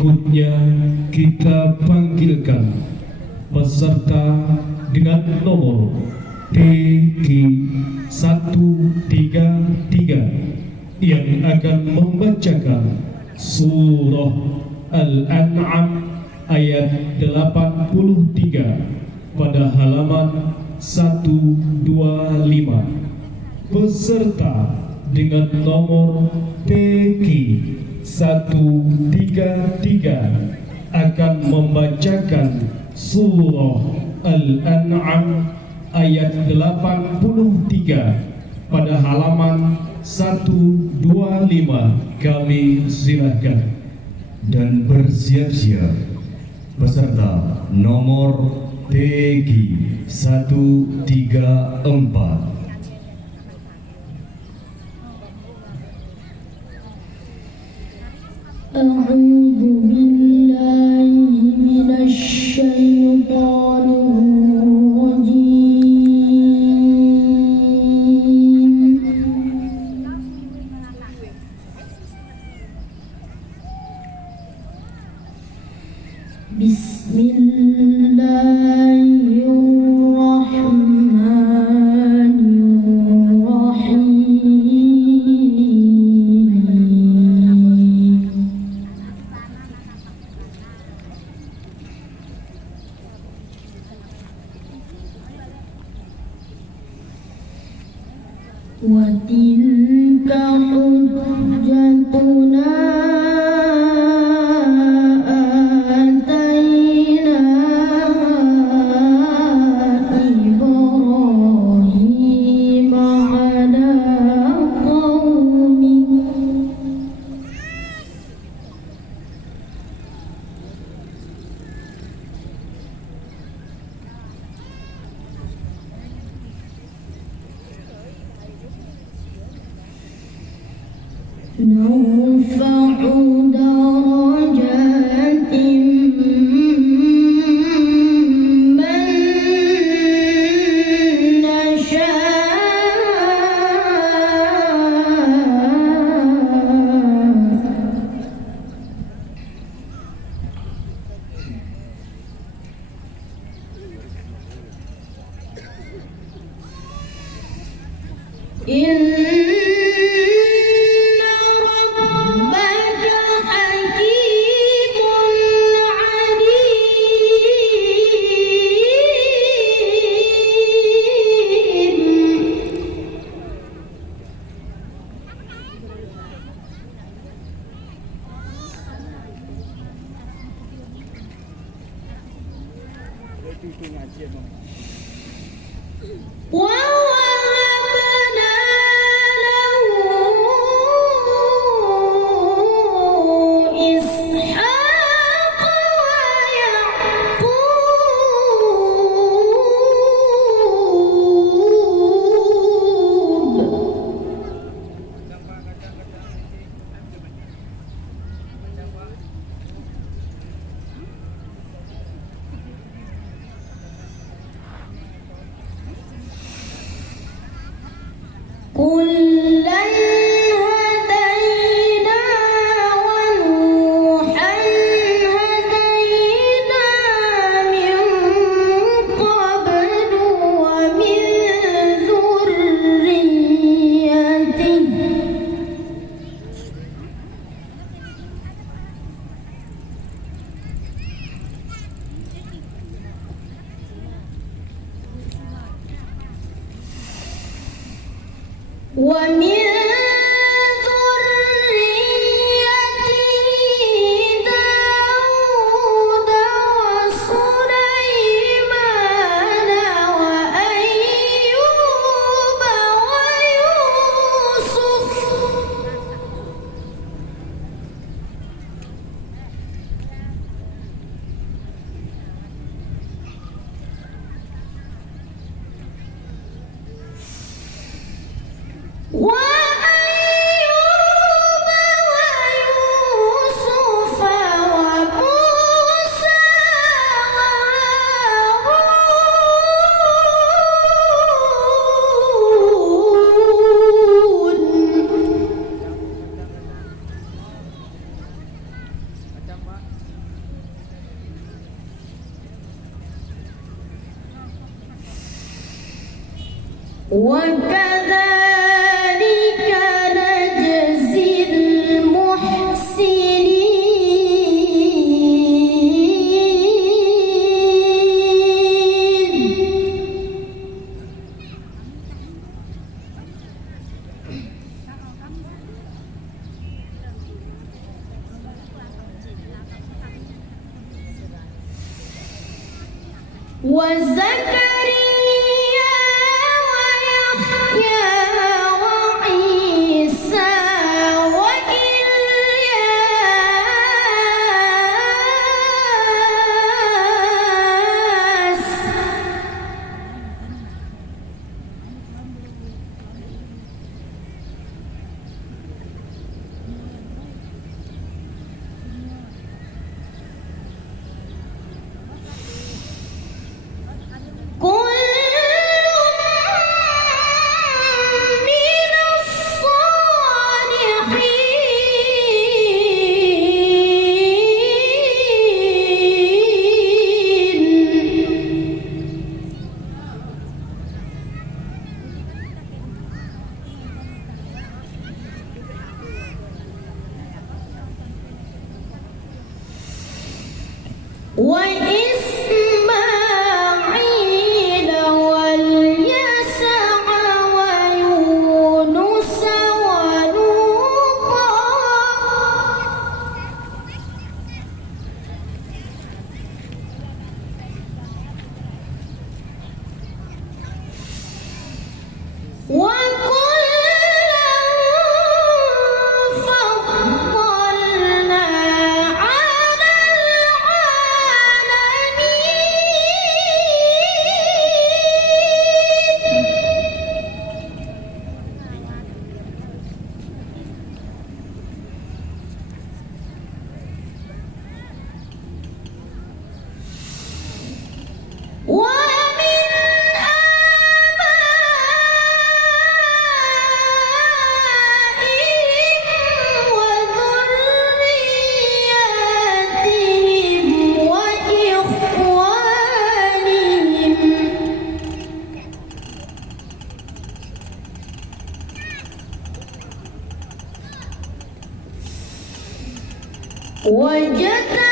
Berikutnya kita panggilkan peserta dengan nomor TQ133 yang akan membacakan surah Al-An'am ayat 83 pada halaman 125. Peserta dengan nomor TQ133 akan membacakan surah Al-An'am ayat 83 pada halaman 125. Kami silakan. Dan bersiap-siap peserta nomor TQ134. A'udzu billahi minasy syaithanir rajim. Wa tilka hujjatuna ataina Ibrahim ala qaumi. Narfa'u darajatin man nasha'. وَوَهَبْنَا لَهُ إِسْحَاقَ كُلًّا هَدَيْنَا وَنُوحًا هَدَيْنَا مِن قَبْلُ وَمِن ذُرِّيَّتِهِ وَمِن ذُرِّيَّتِهِ دَاوُودَ وَسُلَيْمَانَ وَأَيُّوبَ وَيُوسُفَ What? وكذلك نجزي المحسنين. وزكريا ويحيى وعيسى وإلياس كل من الصالحين وإسماعيل واليسع ويونس ولوطا وكلا فضلنا على العالمين. ومن آبائهم وذرياتهم وإخوانهم وجدنا